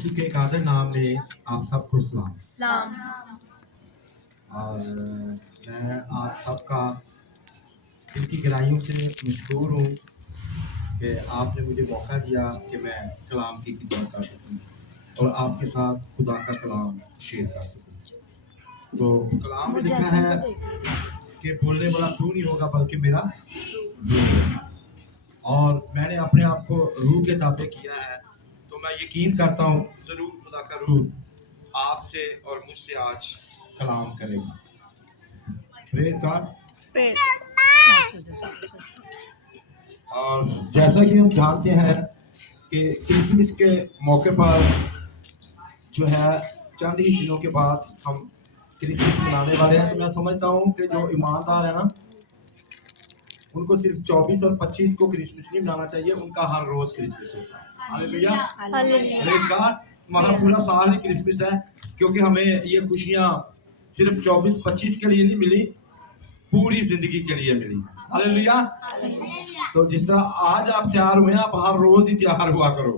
यीशु के कादर नाम में आप सबको सलाम। सलाम। और मैं आप सबका दिल की गहराइयों से मशकूर हूँ कि आपने मुझे मौका दिया कि मैं कलाम की खिदमत कर सकूँ और आपके साथ खुदा का कलाम शेयर कर सकूँ। तो कलाम में लिखा है कि बोलने वाला तू नहीं होगा बल्कि मेरा रूह होगा। और मैंने अपने आप को रूह के ताबे किया है, तो मैं यकीन करता हूँ ज़रूर खुदा का रूह आपसे और मुझसे आज कलाम करेगा। Praise God. और जैसा कि हम जानते हैं कि क्रिसमस के मौके पर जो है चंद ही दिनों के बाद हम क्रिसमस मनाने वाले हैं। तो मैं समझता हूँ कि जो ईमानदार है ना, उनको सिर्फ 24 और 25 को क्रिसमस नहीं मनाना चाहिए, उनका हर रोज क्रिसमस होता है। Hallelujah, praise God. हमारा पूरा साल ही क्रिसमस है, क्योंकि हमें ये खुशियाँ सिर्फ 24-25 के लिए नहीं मिली, पूरी जिंदगी के लिए मिली। हालेलुया। तो जिस तरह आज आप तैयार हुए, आप हर रोज ही तैयार हुआ करो।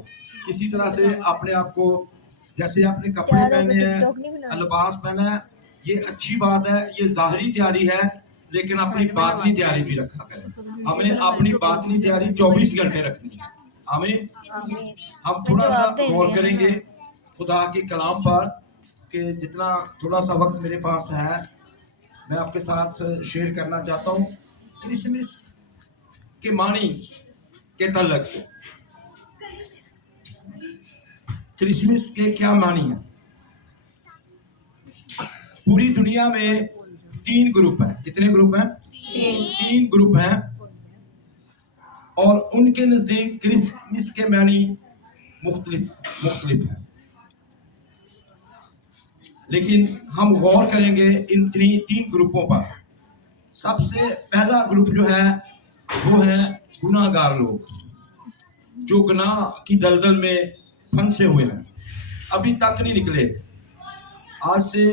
इसी तरह से अपने आप को, जैसे आपने कपड़े पहने हैं, लिबास पहना है, ये अच्छी बात है, ये ज़ाहरी तैयारी है, लेकिन अपनी बातनी तैयारी भी रखा करें। हमें अपनी बातनी तैयारी 24 घंटे रखनी है। हमें हम थोड़ा सा गौर करेंगे खुदा के कलाम पर कि जितना थोड़ा सा वक्त मेरे पास है मैं आपके साथ शेयर करना चाहता हूँ क्रिसमस के मानी के तल्लक से। क्रिसमस के क्या मानी है? पूरी दुनिया में 3 ग्रुप हैं। कितने ग्रुप हैं? 3 ग्रुप हैं, और उनके नजदीक क्रिसमस के मानी मुख्तलिफ है। लेकिन हम गौर करेंगे इन 3 ग्रुपों पर। सबसे पहला ग्रुप जो है वो है गुनाहगार लोग, जो गुनाह की दलदल में फंसे हुए हैं, अभी तक नहीं निकले। आज से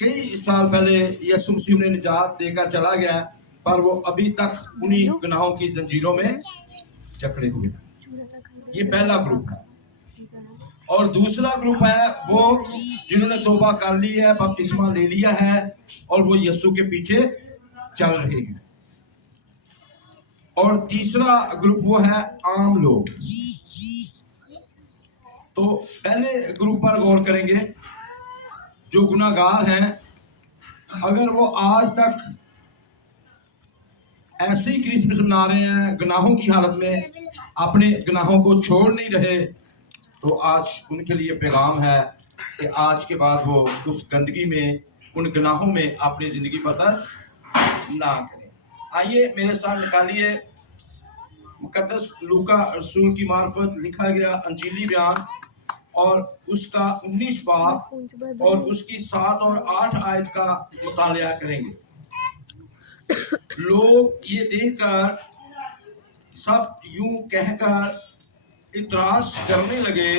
कई साल पहले यीशु मसीह ने निजात देकर चला गया, पर वो अभी तक उन्हीं गुनाहों की जंजीरों में जकड़े हुए हैं। ये पहला ग्रुप है। और दूसरा ग्रुप है वो जिन्होंने तौबा कर ली है, बपतिस्मा ले लिया है और वो यीशु के पीछे चल रहे हैं। और तीसरा ग्रुप वो है आम लोग। तो पहले ग्रुप पर गौर करेंगे, जो गुनाहगार हैं। अगर वो आज तक ऐसे ही क्रिसमस मना रहे हैं गुनाहों की हालत में, अपने गुनाहों को छोड़ नहीं रहे, तो आज उनके लिए पैगाम है कि आज के बाद वो उस गंदगी में, उन गुनाहों में अपनी जिंदगी बसर ना करें। आइए मेरे साथ निकालिए मुकद्दस लूका रसूल की मार्फत लिखा गया अंजीली बयान और उसका 19 बाब और उसकी 7 और 8 आयत का मुतालिया करेंगे। लोग ये देखकर सब यूं कहकर इतराज करने लगे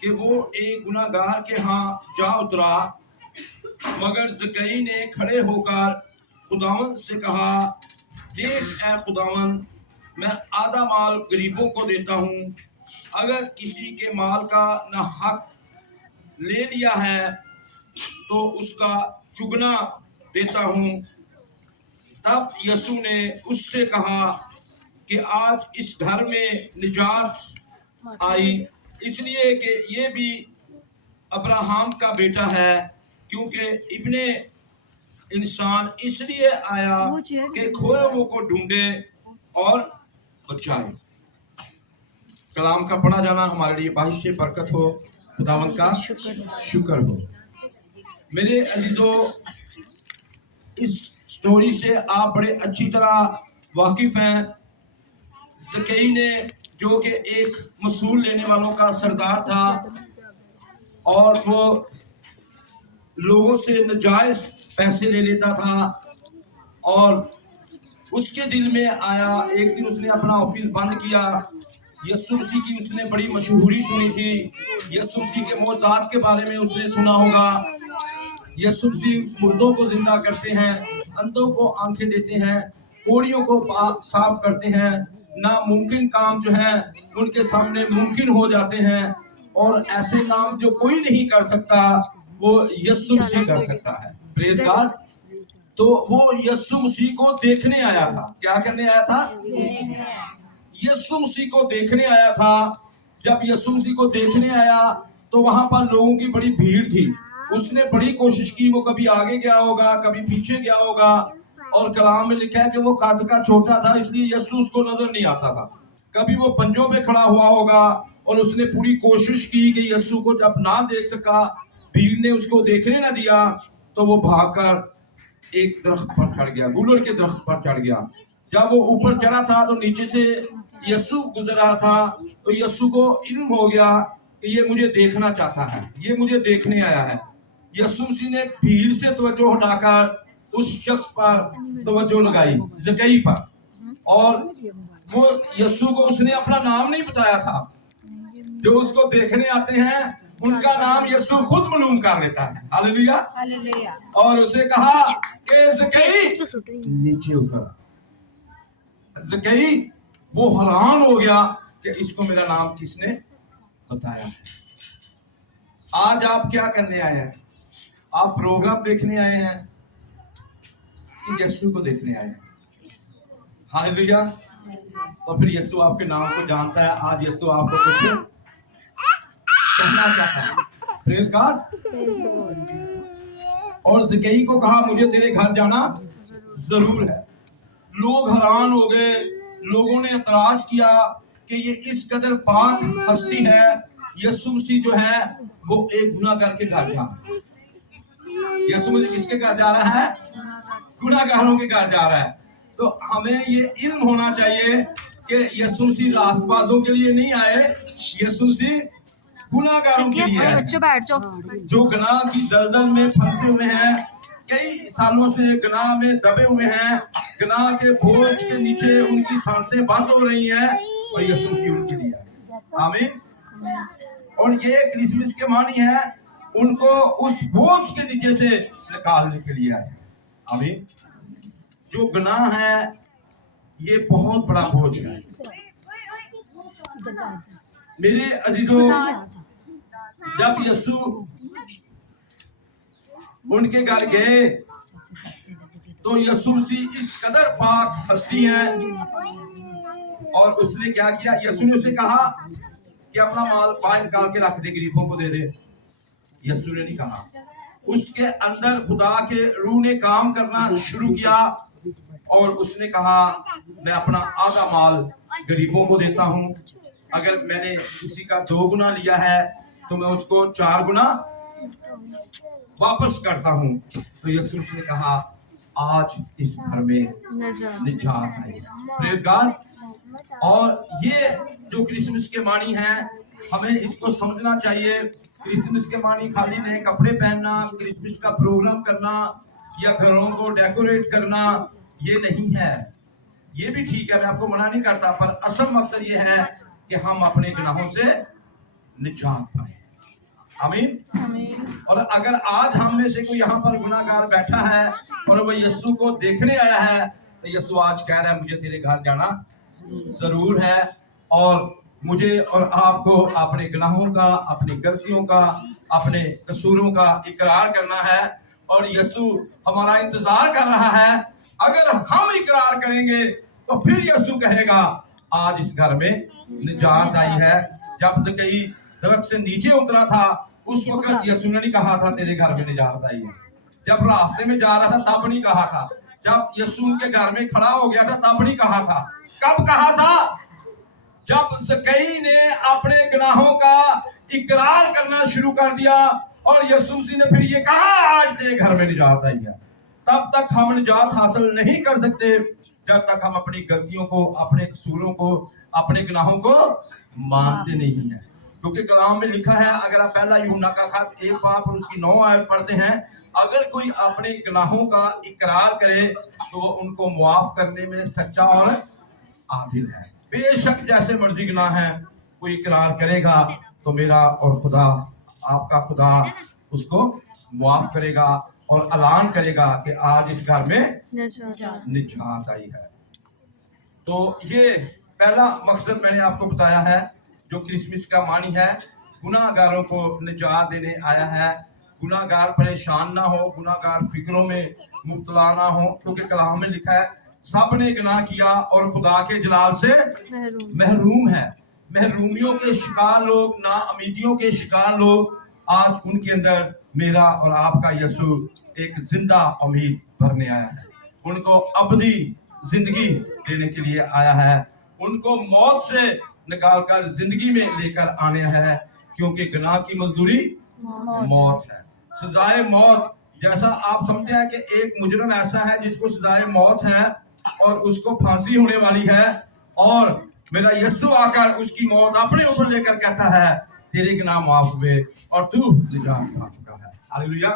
कि वो एक गुनाहगार के यहाँ जा उतरा। मगर ज़कई ने खड़े होकर खुदावंद से कहा, देख ऐ खुदावंद, मैं आधा माल गरीबों को देता हूँ। अगर किसी के माल का न हक ले लिया है तो उसका चुगना देता हूँ। तब यीशु ने उससे कहा कि आज इस घर में निजात आई, इसलिए कि ये भी अब्राहम का बेटा है, क्योंकि इब्ने इंसान इसलिए आया कि खोए हुए को ढूंढे और बचाए। कलाम का पढ़ा जाना हमारे लिए बाहिश से बरकत हो। खुदावंद का शुक्र हो। मेरे अजीजों, इस स्टोरी से आप बड़े अच्छी तरह वाकिफ हैं। ज़कई ने, जो कि एक मसूल लेने वालों का सरदार था और वो लोगों से नाजायज पैसे ले लेता था, और उसके दिल में आया, एक दिन उसने अपना ऑफिस बंद किया। यीशु मसीह की उसने बड़ी मशहूरी सुनी थी, यीशु मसीह के मौजज़ात के बारे में उसने सुना होगा। यीशु मसीह मुर्दों को जिंदा करते हैं, अंधों को आंखें देते हैं, कोढ़ियों को साफ करते हैं, नामुमकिन काम जो है उनके सामने मुमकिन हो जाते हैं, और ऐसे काम जो कोई नहीं कर सकता वो यीशु मसीह कर सकता है। Praise God. तो वो यीशु मसीह को देखने आया था। क्या करने आया था? यीशु मसीह को देखने आया था। जब यीशु मसीह को देखने आया तो वहां पर लोगों की बड़ी भीड़ थी। उसने बड़ी कोशिश की, वो कभी आगे गया होगा, कभी पीछे गया होगा, और कलाम में लिखा है कि वो कद का छोटा था, इसलिए यीशु उसको नजर नहीं आता था। कभी वो पंजों पे खड़ा हुआ होगा और उसने पूरी कोशिश की कि यीशु को जब ना देख सका, भीड़ ने उसको देखने ना दिया, तो वो भागकर एक दरख्त पर चढ़ गया, गुलर के दरख्त पर चढ़ गया। जब वो ऊपर चढ़ा था तो नीचे से यीशु गुजर रहा था, तो यीशु को इल्म हो गया कि ये मुझे देखना चाहता है, ये मुझे देखने आया है। यीशु मसीह ने भीड़ से तवज्जो हटाकर उस शख्स पर तवज्जो लगाई, ज़कई पर, और वो यीशु को उसने अपना नाम नहीं बताया था। जो उसको देखने आते हैं उनका नाम यीशु खुद मालूम कर लेता है। Hallelujah, hallelujah. और उसे कहा कि ज़कई नीचे उतर। ज़कई वो हैरान हो गया कि इसको मेरा नाम किसने बताया है। आज आप क्या करने आए हैं? आप प्रोग्राम देखने आए हैं कि यीशु को देखने आए हैं? हालेलुया। तो फिर यीशु आपके नाम को जानता है। आज यीशु आपको कुछ कहना चाहता है। Praise God. और ज़कई को कहा मुझे तेरे घर जाना जरूर है। लोग हैरान हो गए, लोगों ने एतराज किया कि ये इस कदर पाक हस्ती है, यीशु मसीह जो है वो एक गुनाहगार के घर जा रहा है। यीशु मसीह किसके घर जा रहा है? गुनाहगारों के घर जा रहा है। तो हमें ये इल्म होना चाहिए कि यीशु मसीह रास्तबाजों के लिए नहीं आए, यीशु मसीह गुनाहगारों के लिए आए। जो गुनाह की दलदल में फंसे हुए हैं, कई सालों से गुनाह में दबे हुए हैं, गुनाह के बोझ के नीचे उनकी सांसें बंद हो रही हैं, और यीशु मसीह उनके लिए आए। आमीन। और ये क्रिसमस के मानी है, उनको उस बोझ के नीचे से निकालने के लिए आए। आमीन। जो गुनाह है ये बहुत बड़ा बोझ है। मेरे अजीजों, जब यीशु उनके घर गए तो यीशु मसीह इस कदर पाक हस्ती है, और उसने क्या किया? यीशु ने उसे कहा कि अपना माल बाहर निकाल के रख दे, गरीबों को दे दे। यीशु ने नहीं कहा। उसके अंदर खुदा के रूह ने काम करना शुरू किया, और उसने कहा मैं अपना आधा माल गरीबों को देता हूँ। अगर मैंने किसी का 2 गुना लिया है तो मैं उसको 4 गुना वापस करता हूँ। तो यीशु ने कहा आज इस घर में निजात आई। Praise God. और ये जो क्रिसमस के मानी है, हमें इसको समझना चाहिए। क्रिसमस के मानी खाली नए कपड़े पहनना, क्रिसमस का प्रोग्राम करना, या घरों को डेकोरेट करना, ये नहीं है। ये भी ठीक है, मैं आपको मना नहीं करता, पर असल मकसद ये है कि हम अपने गुनाहों से निजात पाए। आमीन। और अगर आज हम में से कोई यहाँ पर गुनाहगार बैठा है और वह यीशु को देखने आया है, तो यीशु आज कह रहा है मुझे तेरे घर जाना जरूर है, और मुझे और आपको अपने गुनाहों का, अपनी गलतियों का, अपने कसूरों का इकरार करना है। और यीशु हमारा इंतजार कर रहा है। अगर हम इकरार करेंगे तो फिर यीशु कहेगा आज इस घर में निजात आई है। जब ज़कई दरख्त से नीचे उतरा था उस वक्त यीशु ने नहीं कहा था तेरे घर में निजात आई है। जब रास्ते में जा रहा था तब नहीं कहा था। जब यीशु के घर में खड़ा हो गया था तब नहीं कहा था। कब कहा था? जब ज़कई ने अपने गुनाहों का इकरार करना शुरू कर दिया, और यीशु मसीह ने फिर ये कहा आज तेरे घर में निजात आई है। तब तक हम निजात हासिल नहीं कर सकते जब तक हम अपनी गलतियों को, अपने कसूरों को, अपने गुनाहों को मानते नहीं हैं। क्योंकि कलाम में लिखा है, अगर आप पहला यूहन्ना का खत 1 बाब और उसकी 9 आयत पढ़ते हैं, अगर कोई अपने गुनाहों का इकरार करे तो वो उनको मुआफ करने में सच्चा और आदिल है। बेशक जैसे मर्जी गुनाह है, कोई इकरार करेगा तो मेरा और खुदा, आपका खुदा उसको मुआफ करेगा और ऐलान करेगा कि आज इस घर में निजात आई है। तो ये पहला मकसद मैंने आपको बताया है, जो क्रिसमस का मानी है, गुनाहगारों को निजात देने आया है। गुनाहगार परेशान ना हो, गुनाहगार फिक्रों में मुब्तला ना हो, क्योंकि कलाम में लिखा है सब ने गुनाह किया और खुदा के जलाल से महरूम है। महरूमियों के शिकार लोग, ना अमीदियों के शिकार लोग, आज उनके अंदर मेरा और आपका यीशु एक जिंदा उम्मीद भरने आया है। उनको अबदी जिंदगी देने के लिए आया है, उनको मौत से निकालकर जिंदगी में लेकर आने है, क्योंकि गुनाह की मजदूरी मौत है, सजाए मौत। जैसा आप समझते हैं कि एक मुजरम ऐसा है जिसको सजाए मौत है और उसको फांसी होने वाली है, और मेरा यीशु आकर उसकी मौत अपने ऊपर लेकर कहता है तेरे गुनाह माफ हुए और तू निजात पा चुका है। हालेलुया।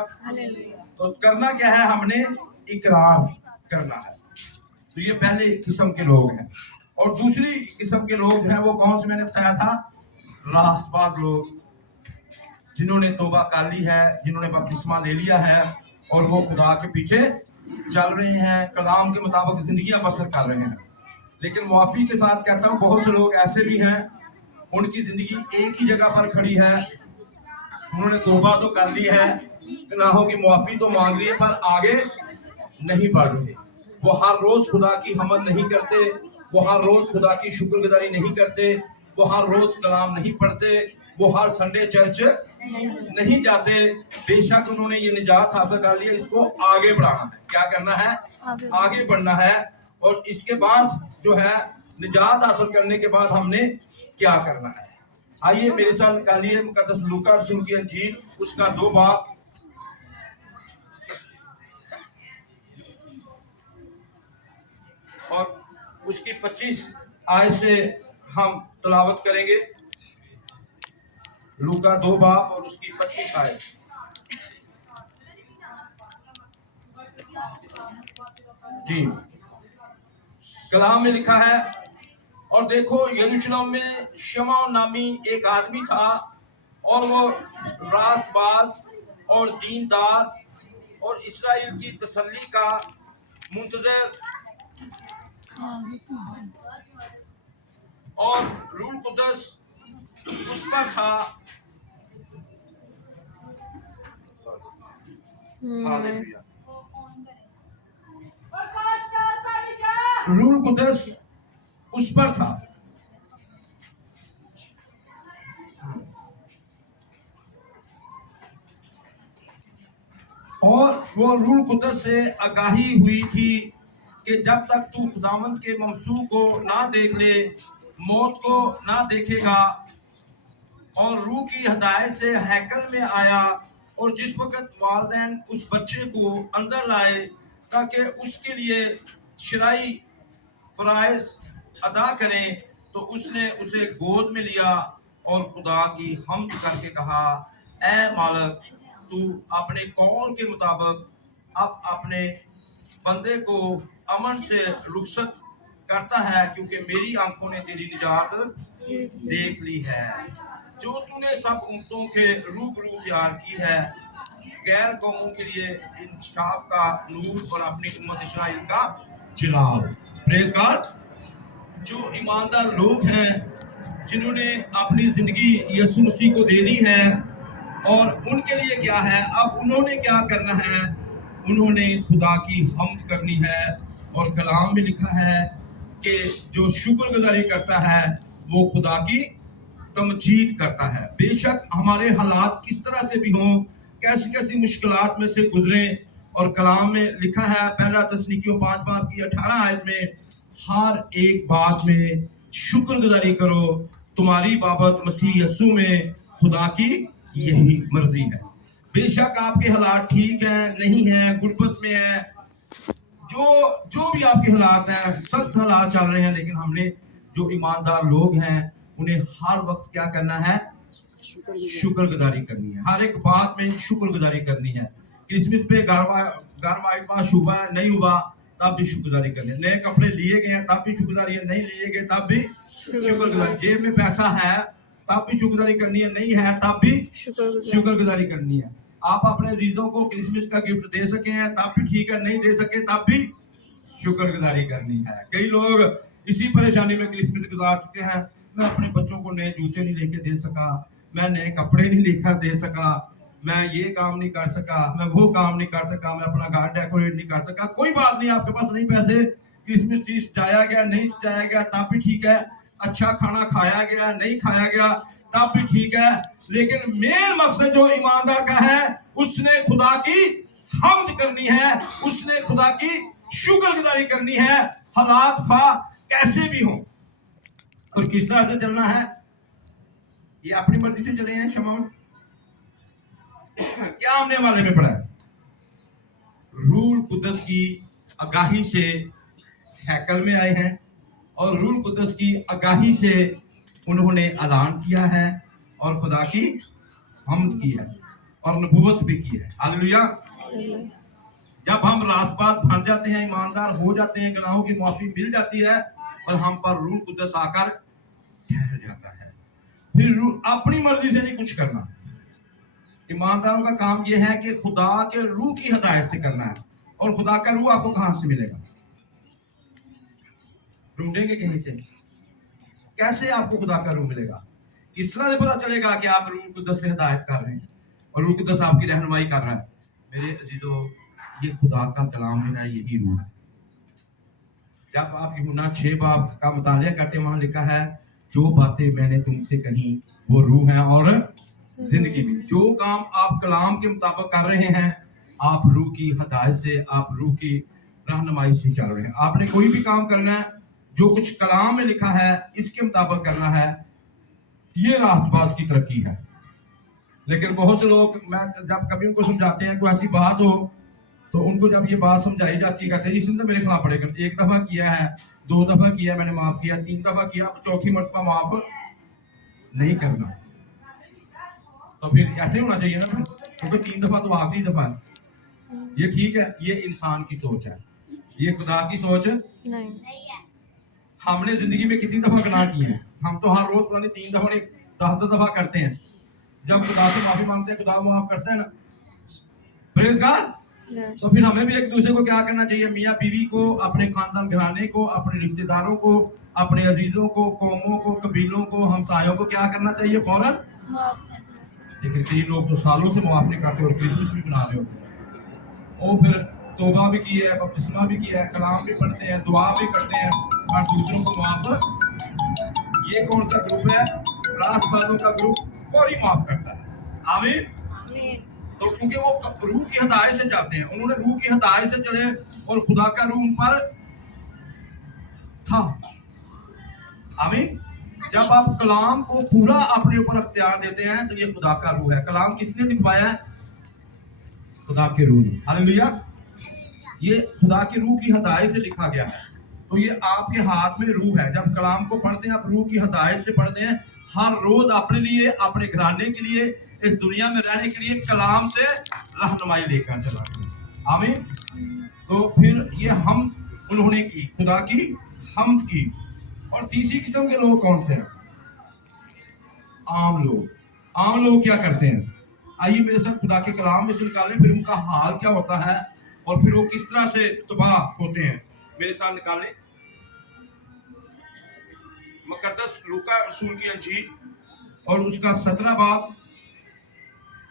तो करना क्या है, हमने इकरार करना है। तो ये पहले किस्म के लोग हैं। और दूसरी किस्म के लोग हैं, वो कौन से मैंने बताया था, रास्तबाज लोग, जिन्होंने तौबा कर ली है, जिन्होंने बपतिस्मा ले लिया है और वो खुदा के पीछे चल रहे हैं, कलाम के मुताबिक जिंदगियां बसर कर रहे हैं। लेकिन मुआफी के साथ कहता हूँ, बहुत से लोग ऐसे भी हैं, उनकी जिंदगी एक ही जगह पर खड़ी है, उन्होंने तौबा तो कर ली है, गुनाहों की मुआफी तो मांग ली है, पर आगे नहीं बढ़ रहे। वो हर रोज खुदा की हमद नहीं करते, वो हर रोज खुदा की शुक्रगुजारी नहीं करते, वो हर रोज कलाम नहीं पढ़ते, वो हर संडे चर्च नहीं जाते। बेशक उन्होंने ये निजात हासिल कर लिया, इसको आगे बढ़ाना है। क्या करना है, आगे बढ़ना है। और इसके बाद जो है, निजात हासिल करने के बाद हमने क्या करना है, आइए मेरे साथ निकालिए मुकद्दस लूका रसूल की इंजील, उसका 2 बाब और उसकी 25 आयत से हम तलावत करेंगे। लूका 2 बाब और उसकी 25 आयत। जी, कलाम में लिखा है, और देखो यरूशलेम में शमौन नामी एक आदमी था, और वो रास्तबाज और दीनदार और इस्राएल की तसल्ली का मुंतजर और रूह कुदस उस पर था। रूह कुदस उस पर था, और वो रूह कुदस से आगाही हुई थी कि जब तक तू खुदावंद के ममसू को ना देख ले, मौत को ना देखेगा। और रूह की हदायत से हैकल में आया, और जिस वक्त वालिदैन उस बच्चे को अंदर लाए ताकि उसके लिए शराई फराइज अदा करें, तो उसने उसे गोद में लिया और खुदा की हम्द करके कहा, ऐ मालिक, तू अपने कौल के मुताबिक अब अपने बंदे को अमन से रुखसत करता है, क्योंकि मेरी आंखों ने तेरी निजात देख ली है, जो तूने सब उम्मतों के रूबरू तैयार की है, गैर कौमों के लिए इंसाफ का नूर और अपनी उम्मत इस्राइल का जलाल। Praise God. जो ईमानदार लोग हैं, जिन्होंने अपनी जिंदगी यीशु मसीह को दे दी है, और उनके लिए क्या है, अब उन्होंने क्या करना है, उन्होंने खुदा की हम्द करनी है। और कलाम में लिखा है कि जो शुक्रगुजारी करता है वो खुदा की तमजीद करता है। बेशक हमारे हालात किस तरह से भी हों, कैसी कैसी मुश्किलात में से गुजरें, और कलाम में लिखा है, पहला तस्नीकियों 5 बाब की 18 आयत में, हर एक बात में शुक्रगुजारी करो, तुम्हारी बाबत मसीह यीशु में खुदा की यही मर्जी है। बेशक आपके हालात ठीक हैं, नहीं हैं, गुर्बत में है, जो भी आपके हालात हैं, सख्त हालात चल रहे हैं, लेकिन हमने जो ईमानदार लोग हैं उन्हें हर वक्त क्या करना है, शुक्रगुजारी करनी है। हर एक बात में शुक्रगुजारी करनी है। क्रिसमस पे गारवा शुभा नहीं हुआ तब भी शुक्रगुजारी करनी है, नए कपड़े लिए गए हैं तब भी शुक्रगुजारी है, नहीं लिए गए तब भी शुक्रगुजारी, जेब में पैसा है तब भी शुक्रगुजारी करनी है, नहीं है तब भी शुक्रगुजारी करनी है। आप अपने अजीजों को क्रिसमस का गिफ्ट दे सके हैं तब भी ठीक है, नहीं दे सके तब भी शुक्रगुजारी करनी है। कई लोग इसी परेशानी में क्रिसमस गुजार चुके हैं। मैं अपने बच्चों को नए जूते नहीं लेके दे सका, मैं नए कपड़े नहीं लेकर दे सका, मैं ये काम नहीं कर सका, मैं वो काम नहीं कर सका, मैं अपना घर डेकोरेट नहीं कर सका। कोई बात नहीं, आपके पास नहीं पैसे, क्रिसमस ट्री सजाया गया नहीं सजाया गया तब भी ठीक है, अच्छा खाना खाया गया नहीं खाया गया तब भी ठीक है, लेकिन मेन मकसद जो ईमानदार का है उसने खुदा की हम्द करनी है, उसने खुदा की शुक्रगुजारी करनी है, हालात खा कैसे भी हो। और किस तरह से चलना है? ये अपनी मर्जी से चले हैं शमाउन। क्या हमने वाले में पढ़ा है? रूल कुदस की आगाही से हैकल में आए हैं और रूल कुदस की आगाही से उन्होंने ऐलान किया है और खुदा की हम्द की है और नबूवत भी की है। हालेलुया। जब हम रास्तबाज बन जाते हैं, ईमानदार हो जाते हैं, गुनाहों की माफी मिल जाती है और हम पर रूल कुदस आकर ठहर जाता है। फिर अपनी मर्जी से नहीं कुछ करना। ईमानदारों का काम यह है कि खुदा के रूह की हिदायत से करना है। और खुदा का रूह आपको कहां से मिलेगा? ढूंढेंगे कहीं से? कैसे आपको खुदा का रूह मिलेगा? किस तरह से पता चलेगा कि आप रूह कुदस से हिदायत कर रहे हैं और रूह कुदस आपकी रहनुमाई कर रहा है? मेरे अजीजों, ये खुदा का कलाम है, यही रूह है। जब आप यूहन्ना 6 बाब का मुतालिया करते हैं, वहां लिखा है जो बातें मैंने तुमसे कही वो रूह है और जिंदगी भी। जो काम आप कलाम के मुताबिक कर रहे हैं, आप रूह की हिदायत से, आप रूह की रहनुमाई से चल रहे हैं। आपने कोई भी काम करना है, जो कुछ कलाम में लिखा है इसके मुताबिक करना है, ये रास्तबाज की तरक्की है। लेकिन बहुत से लोग, मैं जब कभी उनको समझाते हैं कोई ऐसी बात हो, तो उनको जब ये बात समझाई जाती है कहते हैं इसने तो मेरे खिलाफ पड़ेगा, एक दफा किया है, 2 दफा किया मैंने माफ किया, 3 दफा किया, चौथी मरतबा माफ नहीं करना। तो फिर ऐसे होना चाहिए ना, क्योंकि 3 दफा तो आखिरी दफा है। ये ठीक है, ये इंसान की सोच है, ये खुदा की सोच नहीं है। हमने जिंदगी में कितनी दफा गुनाह किए हैं? हम तो हर रोज पुरानी 3 दफा नहीं 10 दफा करते हैं। जब खुदा से माफी मांगते हैं, खुदा माफ करता है ना। Praise God. तो फिर हमें भी एक दूसरे को क्या करना चाहिए? मियाँ बीवी को, अपने खानदान घराने को, अपने रिश्तेदारों को, अपने अजीजों को, कौमों को, कबीलों को, हमसायों को क्या करना चाहिए? फौरन। लेकिन कई लोग तो सालों से माफ नहीं करते और क्रिसमस भी बना रहे होते हैं। और फिर तौबा भी की है, बपतिस्मा भी किया है, कलाम भी पढ़ते हैं, दुआ भी करते हैं और दूसरों को माफ। ये कौन सा ग्रुप है? रास्तबाजों का ग्रुप फौरी माफ करता है। आमीन। तो क्योंकि वो रूह की हिदायत से जाते हैं, उन्होंने रूह की हिदायत से चले और खुदा का रूह उन पर था। आमीन। जब आप कलाम को पूरा अपने ऊपर अख्तियार देते हैं तो ये खुदा का रूह है। कलाम किसने लिखवाया है? खुदा के रूह ने। हालेलुया। ये खुदा की रूह की हिदायत से लिखा गया है, तो ये आपके हाथ में रूह है। जब कलाम को पढ़ते हैं, आप रूह की हिदायत से पढ़ते हैं, हर रोज अपने लिए, अपने घराने के लिए, इस दुनिया में रहने के लिए कलाम से रहनुमाई लेकर चलाते हैं। आमीन। तो फिर ये हम उन्होंने की, खुदा की हम्द की। और तीसरी किस्म के लोग कौन से हैं? आम लोग। आम लोग क्या करते हैं? आइए मेरे साथ खुदा के कलाम में से निकालें, फिर उनका हाल क्या होता है और फिर वो किस तरह से तबाह होते हैं। मेरे साथ निकालें मुकद्दस लूका रसूल की अंजील और उसका 17 बाब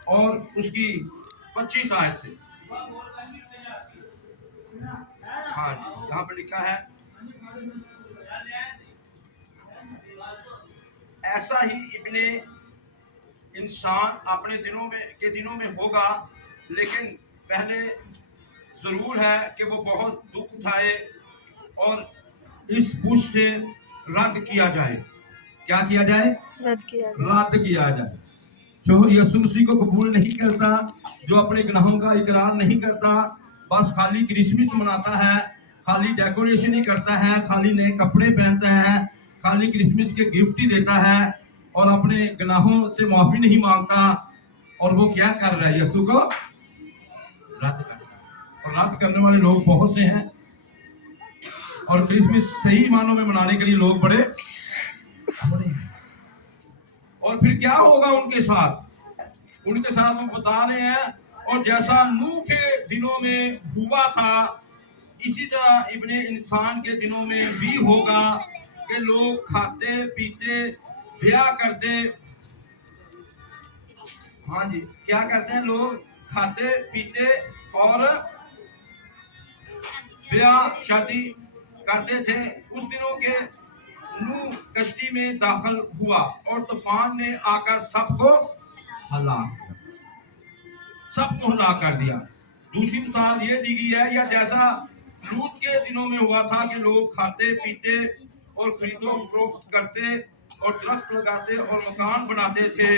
और उसकी 25 आयत से। हाँ जी, यहाँ पर लिखा है ऐसा ही इब्ने इंसान अपने दिनों में होगा, लेकिन पहले जरूर है कि वो बहुत दुख उठाए और इस बुश से रद्द किया जाए। क्या किया जाए? रद्द किया जाए। जो यीशु मसीह को कबूल नहीं करता, जो अपने गुनाहों का इकरार नहीं करता, बस खाली क्रिसमस मनाता है, खाली डेकोरेशन ही करता है, खाली नए कपड़े पहनता है, खाली क्रिसमस के गिफ्ट ही देता है और अपने गुनाहों से माफी नहीं मांगता, और वो क्या कर रहा है? यीशु को रद्द करता है। और रद्द करने वाले लोग बहुत से हैं और क्रिसमस सही मानों में मनाने के लिए लोग बड़े हैं। और फिर क्या होगा उनके साथ? उनके साथ हम बता रहे हैं, और जैसा नूह के दिनों में हुआ था इसी तरह इब्ने इंसान के दिनों में भी होगा कि लोग खाते पीते ब्याह करते, हाँ जी, क्या करते हैं लोग? खाते पीते और ब्याह शादी करते थे। उस दिनों के नूह कश्ती में दाखिल हुआ और तूफान ने आकर सबको हलाक कर दिया। दूसरी मिसाल ये दी गई है, या जैसा लूत के दिनों में हुआ था कि लोग खाते पीते और खरीदो फरोख्त करते और दरख्त लगाते और मकान बनाते थे,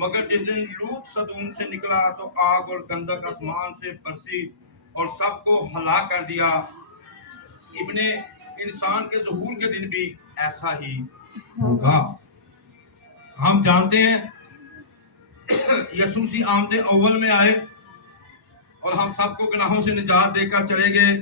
मगर जिस दिन लूत सदूम से निकला तो आग और गंधक आसमान से बरसी और सबको हलाक कर दिया। इब्ने इंसान के ज़हूर के दिन भी ऐसा ही होगा। हम जानते हैं यीशु मसीह आमदे अव्वल में आए और हम सबको गुनाहों से निजात देकर चले गए,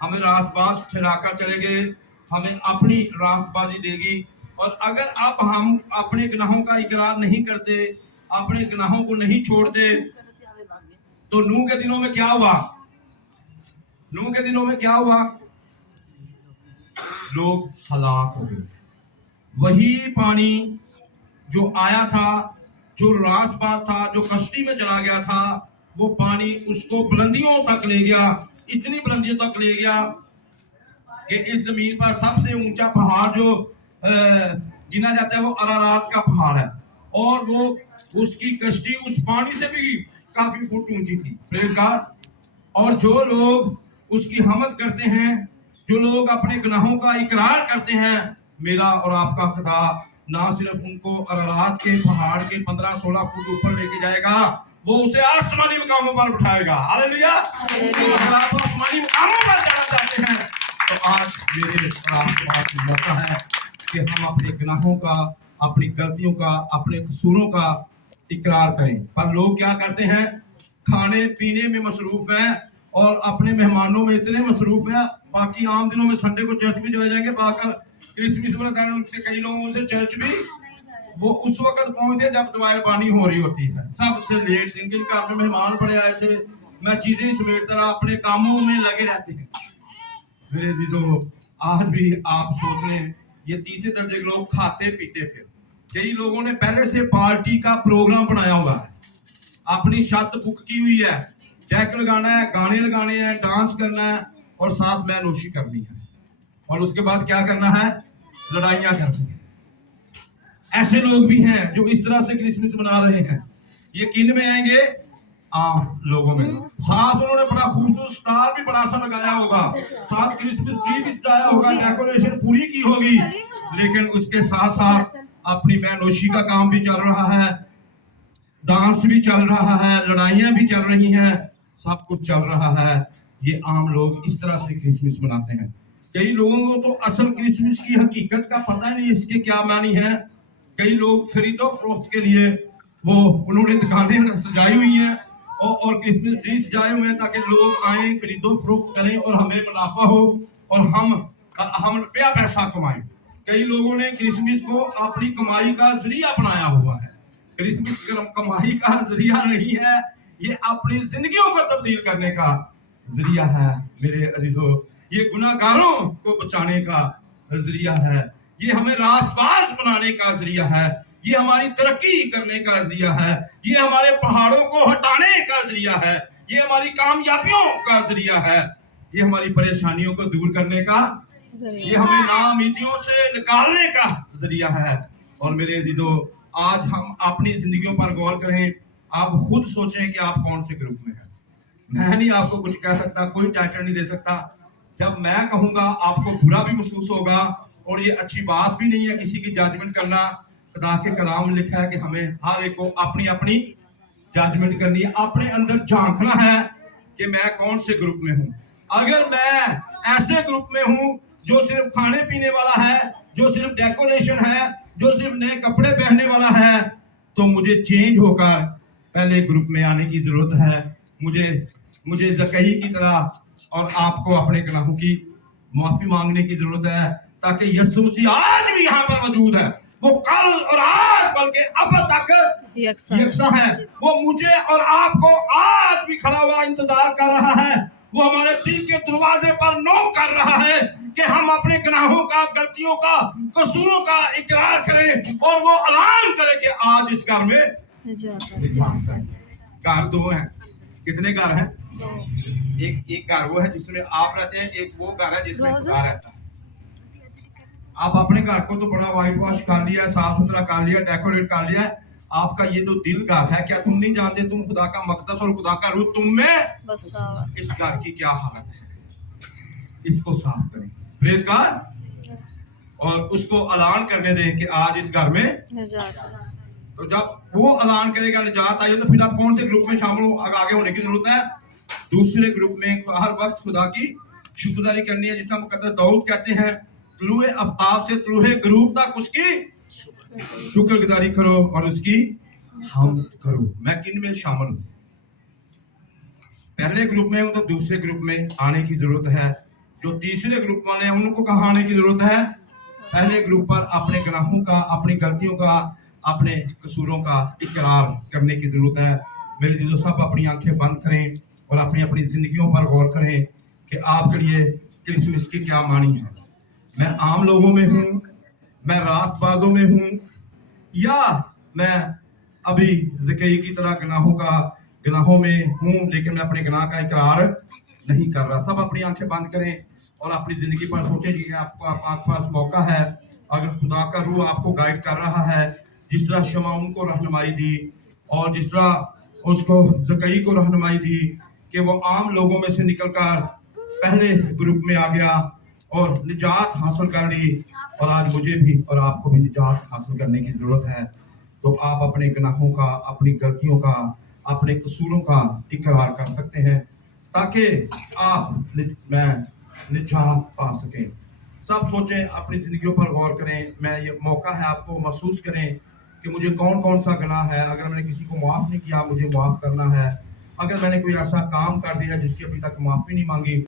हमें रास्तबाज ठहराकर चले गए, हमें अपनी रास्तबाजी देगी। और अगर अब हम अपने गुनाहों का इकरार नहीं करते, अपने गुनाहों को नहीं छोड़ते, तो नूह के दिनों में क्या हुआ? नूह के दिनों में क्या हुआ? लोग हलाक हो गए। वही पानी जो आया था, जो रास्तबाज था, जो कश्ती में चला गया था, वो पानी उसको बुलंदियों तक ले गया, इतनी बुलंदियों तक ले गया कि इस जमीन पर सबसे ऊंचा पहाड़ जो गिना जाता है वो अरारात का पहाड़ है, और वो उसकी कश्ती उस पानी से भी काफी फुट ऊंची थी। Praise God. और जो लोग उसकी हमद करते हैं, जो लोग अपने गुनाहों का इकरार करते हैं, मेरा और आपका खुदा ना सिर्फ उनको अरारात के पहाड़ के 15-16 फुट ऊपर लेके जाएगा, वो उसे आसमानी मुकामों पर उठाएगा। हालेलुया। अगर आप आसमानी मुकामों पर जाना चाहते हैं तो आज मेरे और आपके पास मौका है कि हम अपने गुनाहों का, अपनी गलतियों का, अपने कसूरों का इकरार करें। पर लोग क्या करते हैं? खाने पीने में मसरूफ हैं और अपने मेहमानों में इतने मसरूफ हैं, बाकी आम दिनों में संडे को चर्च भी चले जाएंगे, बाकी क्रिसमस वाले उनसे कई लोगों से चर्च भी वो उस वक्त पहुंचते जब दवाई पानी हो रही होती है, सबसे लेट। जिनके घर में मेहमान पड़े आए थे, मैं चीजें समेटता रहा, अपने कामों में लगे रहते हैं। मेरे जीजो, आज भी आप सोच लें, ये तीसरे दर्जे के लोग खाते पीते फिर, कई लोगों ने पहले से पार्टी का प्रोग्राम बनाया हुआ है, अपनी छत बुक की हुई है, डेक लगाना है, गाने लगाने हैं, डांस करना है और साथ में नोशी करनी है, और उसके बाद क्या करना है? लड़ाइयां करनी है। ऐसे लोग भी हैं जो इस तरह से क्रिसमस मना रहे हैं। ये किन में आएंगे? आम लोगों में। साथ उन्होंने बड़ा खूबसूरत स्टार भी बड़ा सा लगाया होगा, साथ क्रिसमस ट्री भी सजाया होगा, डेकोरेशन पूरी की होगी, लेकिन उसके साथ साथ अपनी मैनोशी का काम भी चल रहा है, डांस भी चल रहा है, लड़ाइयां भी चल रही हैं, सब कुछ चल रहा है। ये आम लोग इस तरह से क्रिसमस मनाते हैं। कई लोगों को तो असल क्रिसमस की हकीकत का पता नहीं, इसके क्या मानी है। कई लोग खरीदो फरोख्त के लिए वो उन्होंने दुकानें सजाई हुई हैं और क्रिसमस ट्री सजाए हुए हैं ताकि लोग आए, खरीदो फरोख्त करें और हमें मुनाफा हो और हम रुपया पैसा कमाएं। कई लोगों ने क्रिसमस को अपनी कमाई का जरिया बनाया हुआ है। क्रिसमस कमाई का जरिया नहीं है, ये अपनी जिंदगियों को तब्दील करने का जरिया है। मेरे अजीजों, ये गुनाहगारों को बचाने का जरिया है, ये हमें रास्तबाज बनाने का जरिया है, ये हमारी तरक्की करने का जरिया है, ये हमारे पहाड़ों को हटाने का जरिया है, ये हमारी कामयाबियों का जरिया है, ये हमारी परेशानियों को दूर करने का, ये हमें नाउम्मीदियों से निकालने का जरिया है। और मेरे अजीजों, आज हम अपनी जिंदगियों पर गौर करें, आप खुद सोचें कि आप कौन से ग्रुप में हैं। मैं नहीं आपको कुछ कह सकता, कोई टाइटल नहीं दे सकता। जब मैं कहूंगा आपको बुरा भी महसूस होगा, और ये अच्छी बात भी नहीं है किसी की जजमेंट करना। खुदा के कलाम में लिखा है कि हमें हर एक को अपनी अपनी जजमेंट करनी है, अपने अंदर झांकना है कि मैं कौन से ग्रुप में हूँ। अगर मैं ऐसे ग्रुप में हूँ जो सिर्फ खाने पीने वाला है, जो सिर्फ डेकोरेशन है, जो सिर्फ नए कपड़े पहनने वाला है, तो मुझे चेंज होकर पहले ग्रुप में आने की जरूरत है। मुझे ज़कई की तरह और आपको अपने गुनाहों की माफी मांगने की जरूरत है, ताकि यीशु मसीह आज भी यहाँ पर मौजूद है। वो कल और आज बल्कि अब तक यकसा है। वो मुझे और आपको आज भी खड़ा हुआ इंतजार कर रहा है। वो हमारे दिल के दरवाजे पर नॉक कर रहा है कि हम अपने गुनाहों का, गलतियों का, कसूरों का इकरार करें और वो ऐलान करें कि आज इस घर में निजात है। घर दो हैं। कितने घर हैं? एक घर वो है जिसमें आप रहते हैं, एक वो घर है जिसमें खुदा रहता है। आप अपने घर को तो बड़ा व्हाइट वॉश कर लिया, साफ सुथरा कर लिया, डेकोरेट कर लिया, आपका ये जो दिल घर है, क्या तुम नहीं जानते तुम खुदा का मकदस और खुदा का रूह तुम में? इस घर की क्या हालत है, इसको साफ करें। Praise God. और उसको ऐलान करने दें कि आज इस घर में निजात। तो जब वो ऐलान करेगा निजात आई, तो फिर आप कौन से ग्रुप में शामिल आगे होने की जरूरत है? दूसरे ग्रुप में हर वक्त खुदा की शुक्रगुजारी करनी है, जिसका मुकद्दस दाऊद कहते हैं, तुलुए आफ्ताब से तुलुए गरूब तक उसकी शुक्रगुजारी करो और उसकी हमद करो। मैं किन में शामिल हूं? पहले ग्रुप में हूं तो दूसरे ग्रुप में आने की जरूरत है। जो तीसरे ग्रुप वाले हैं उनको कहाँ आने की जरूरत है? पहले ग्रुप पर अपने गुनाहों का, अपनी गलतियों का, अपने कसूरों का इकरार करने की जरूरत है। मेरे जीजो, सब अपनी आंखें बंद करें और अपनी अपनी जिंदगियों पर गौर करें कि आपके लिए क्रिसमस की क्या मानी है। मैं आम लोगों में हूँ, मैं रास्तबाजों में हूँ, या मैं अभी ज़कई की तरह गुनाहों में हूँ लेकिन मैं अपने गुनाह का इकरार नहीं कर रहा। सब अपनी आंखें बंद करें और अपनी ज़िंदगी पर सोचें कि आपके पास मौका है। अगर खुदा का रूह आपको गाइड कर रहा है, जिस तरह शमाउन को रहनुमाई दी और जिस तरह उसको ज़कई को रहनुमाई दी कि वो आम लोगों में से निकलकर पहले ग्रुप में आ गया और निजात हासिल कर ली, और आज मुझे भी और आपको भी निजात हासिल करने की ज़रूरत है। तो आप अपने गुनाहों का, अपनी गलतियों का, अपने कसूरों का इकरार कर सकते हैं ताकि मैं निजात पा सकें। सब सोचें, अपनी ज़िंदगियों पर गौर करें। मैं ये मौका है आपको महसूस करें कि मुझे कौन कौन सा गुनाह है। अगर मैंने किसी को माफ़ नहीं किया, मुझे माफ़ करना है। अगर मैंने कोई ऐसा काम कर दिया जिसकी अभी तक माफ़ी नहीं मांगी,